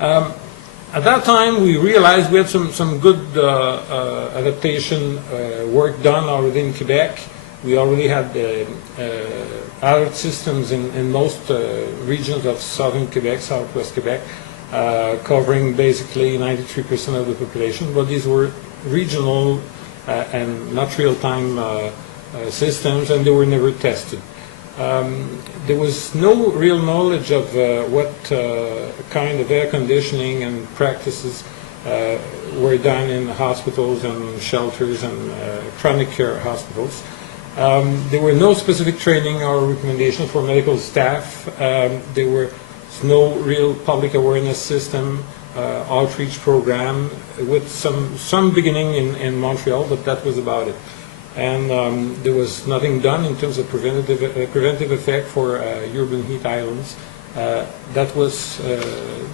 At that time, we realized we had some good adaptation work done already in Quebec. We already had alert systems in most regions of southern Quebec, southwest Quebec, covering basically 93% of the population. But these were regional and not real-time systems, and they were never tested. There was no real knowledge of what kind of air conditioning and practices were done in hospitals and shelters and chronic care hospitals. There were no specific training or recommendations for medical staff. There was no real public awareness system, outreach program, with some beginning in Montreal, but that was about it. And there was nothing done in terms of preventive effect for urban heat islands. That was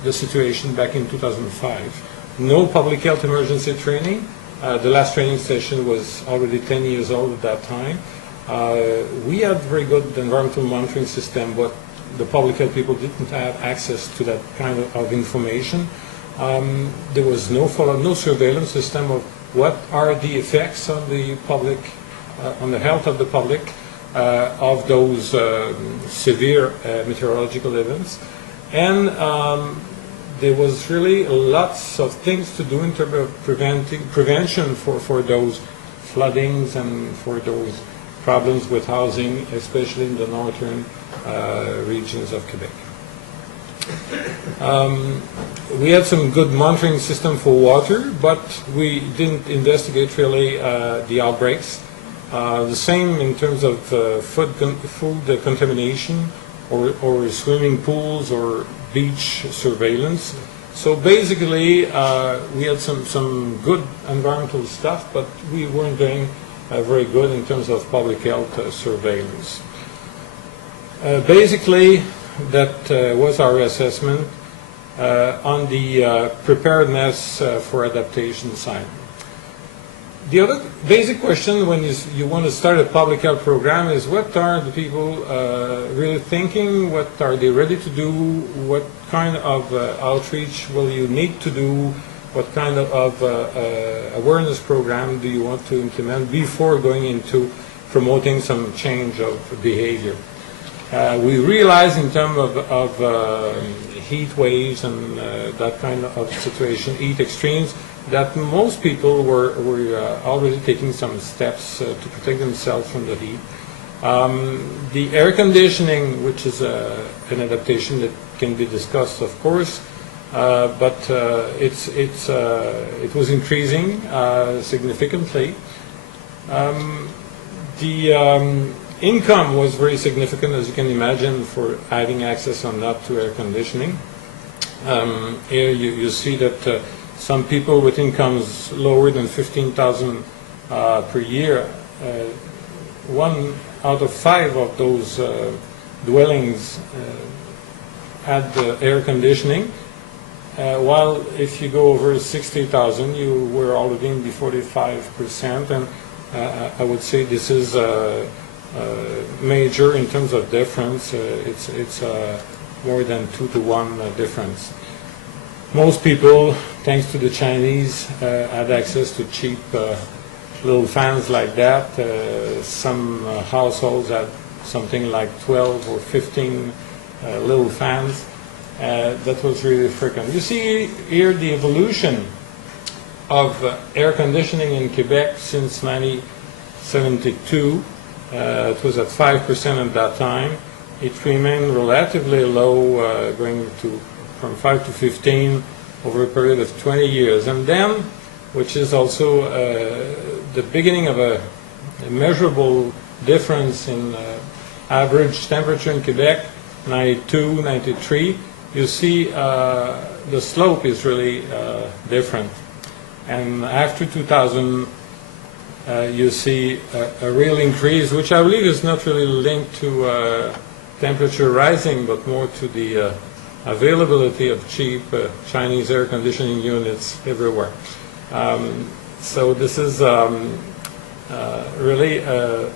the situation back in 2005. No public health emergency training. The last training session was already 10 years old at that time. We had very good environmental monitoring system, but the public health people didn't have access to that kind of information. There was no follow-up, no surveillance system of what are the effects on the public, on the health of the public, of those severe meteorological events. And there was really lots of things to do in terms of prevention for those floodings and for those problems with housing, especially in the northern regions of Quebec. We had some good monitoring system for water, but we didn't investigate really the outbreaks. The same in terms of food contamination or swimming pools or beach surveillance. So basically, we had some good environmental stuff, but we weren't doing very good in terms of public health surveillance. Basically, that was our assessment on the preparedness for adaptation side. The other basic question when you want to start a public health program is what are the people really thinking, what are they ready to do, what kind of outreach will you need to do, what kind of awareness program do you want to implement before going into promoting some change of behavior. We realize in terms of heat waves and that kind of situation, heat extremes, that most people were already taking some steps to protect themselves from the heat. The air conditioning, which is an adaptation that can be discussed, of course, but it was increasing significantly. The income was very significant, as you can imagine, for having access or not to air conditioning. Here you see that some people with incomes lower than $15,000 per year, 1 out of 5 of those dwellings had air conditioning, while if you go over 60,000, you were already in the 45%, and I would say this is major in terms of difference. It's more than 2-to-1 difference. Most people, thanks to the Chinese, had access to cheap little fans like that. Some households had something like 12 or 15 little fans. That was really frequent. You see here the evolution of air conditioning in Quebec since 1972. It was at 5% at that time. It remained relatively low, going to from 5 to 15 over a period of 20 years. And then, which is also the beginning of a measurable difference in average temperature in Quebec, 92, 93, you see the slope is really different. And after 2000, you see a real increase, which I believe is not really linked to temperature rising, but more to the availability of cheap Chinese air conditioning units everywhere. So this is really an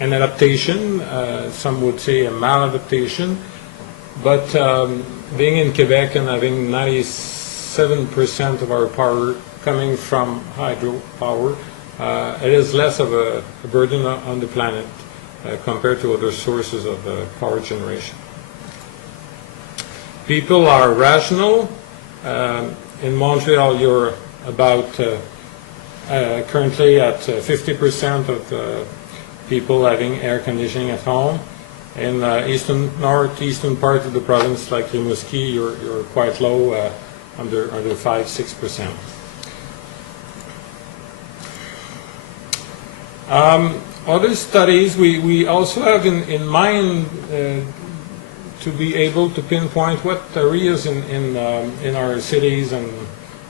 adaptation. Some would say a maladaptation. But being in Quebec and having 97% of our power coming from hydropower, it is less of a burden on the planet compared to other sources of power generation. People are rational. In Montreal, you're about currently at 50% of people having air conditioning at home. In northeastern part of the province, like Rimouski, you're quite low, under 5-6%. Other studies, we also have in mind to be able to pinpoint what areas in our cities and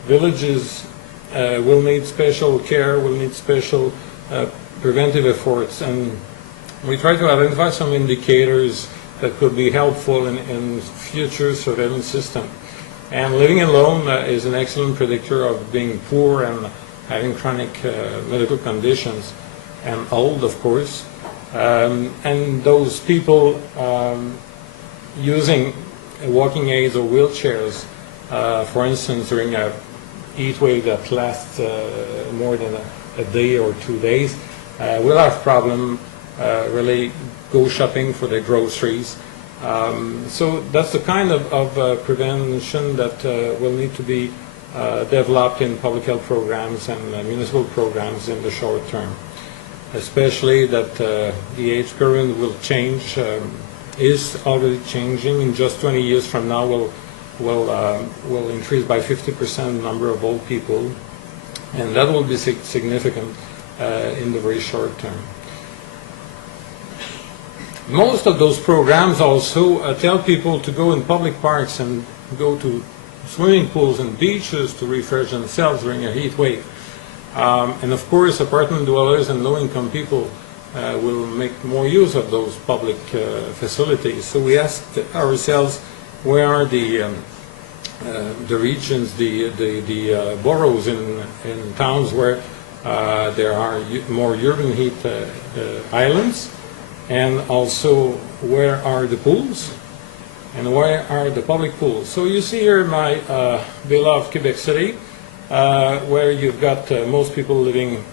villages will need special care, will need special preventive efforts, and we try to identify some indicators that could be helpful in future surveillance system. And living alone is an excellent predictor of being poor and having chronic medical conditions, and old, of course. And those people using walking aids or wheelchairs, for instance, during a heat wave that lasts more than a day or 2 days, will have problem really go shopping for their groceries. So that's the kind of prevention that will need to be developed in public health programs and municipal programs in the short term. Especially that the age pyramid will change, is already changing. In just 20 years from now, will increase by 50% the number of old people, and that will be significant in the very short term. Most of those programs also tell people to go in public parks and go to swimming pools and beaches to refresh themselves during a heat wave. And of course, apartment dwellers and low-income people will make more use of those public facilities. So we asked ourselves, where are the regions, the boroughs in towns where there are more urban heat islands, and also where are the pools, and where are the public pools. So you see here my beloved Quebec City, where you've got most people living,